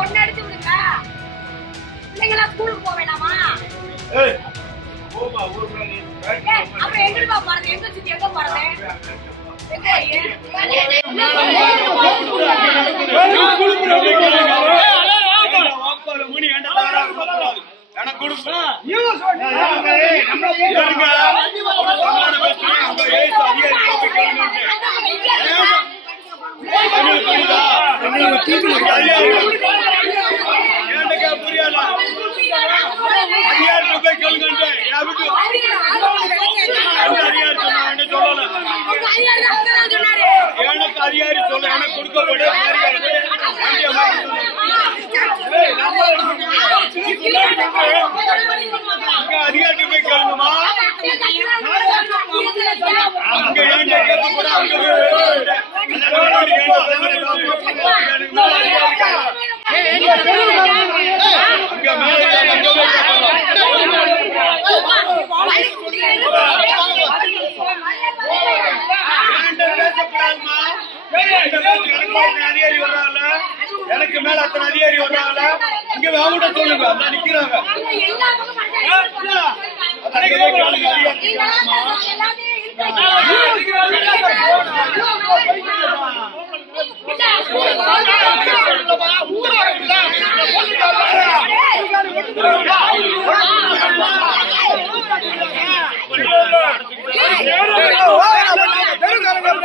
ஒன்னு எடுத்து விடுங்க. பிள்ளைங்களா ஸ்கூலுக்கு போக வேணாமா? அப்புறம் எங்கப்பா போறது? எங்க சுத்தி எங்க போறது? அதிகாரி சொல்ல எனக்கு கொடுக்கப்படும் அதிகாரி போய் கேளுங்கம்மா. அங்க ஏன் கூட அங்க அதிகாரி வர்றாங்க, எனக்கு மேல அத்தனை அதிகாரி வர்றாங்க. இங்க அவங்க சொல்லுங்க, நிக்கிறாங்க.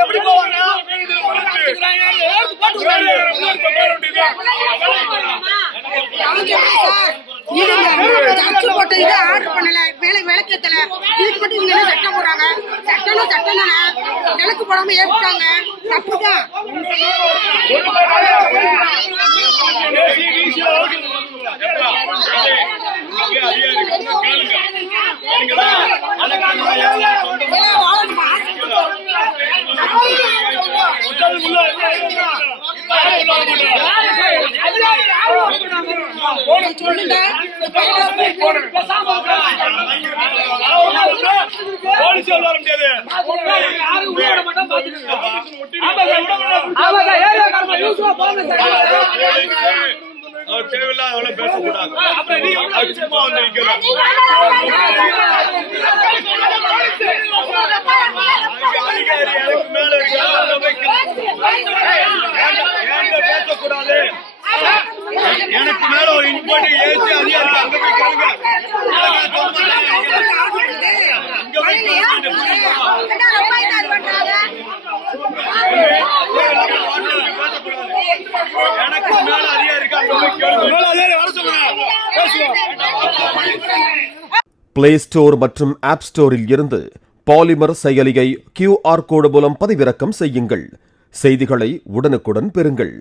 எப்படி போவாங்க? ஆர்டர் பண்ணல, விளக்கேத்தல, இதுக்கு மட்டும் இவங்க சட்டம் போடுறாங்க. சட்டம் தானே, விளக்கு போடாம ஏற்றாங்க. தப்புதான். தேவையில்லாத அவ்வளவு பேசக்கூடாது. அதிகாரி எனக்கு மேல பேசக்கூடாது. எனக்கு மேல ஒரு இன்பட்டு ஏற்றி அதிகாரி அங்க போய் கேளுங்க. எனக்கு மேல அதிகாரி அங்க போய் கேளுங்க. பிளே ஸ்டோர் மற்றும் ஆப் ஸ்டோரில் இருந்து பாலிமர் செயலியை QR கோடு மூலம் பதிவிறக்கம் செய்யுங்கள். செய்திகளை உடனுக்குடன் பெறுங்கள்.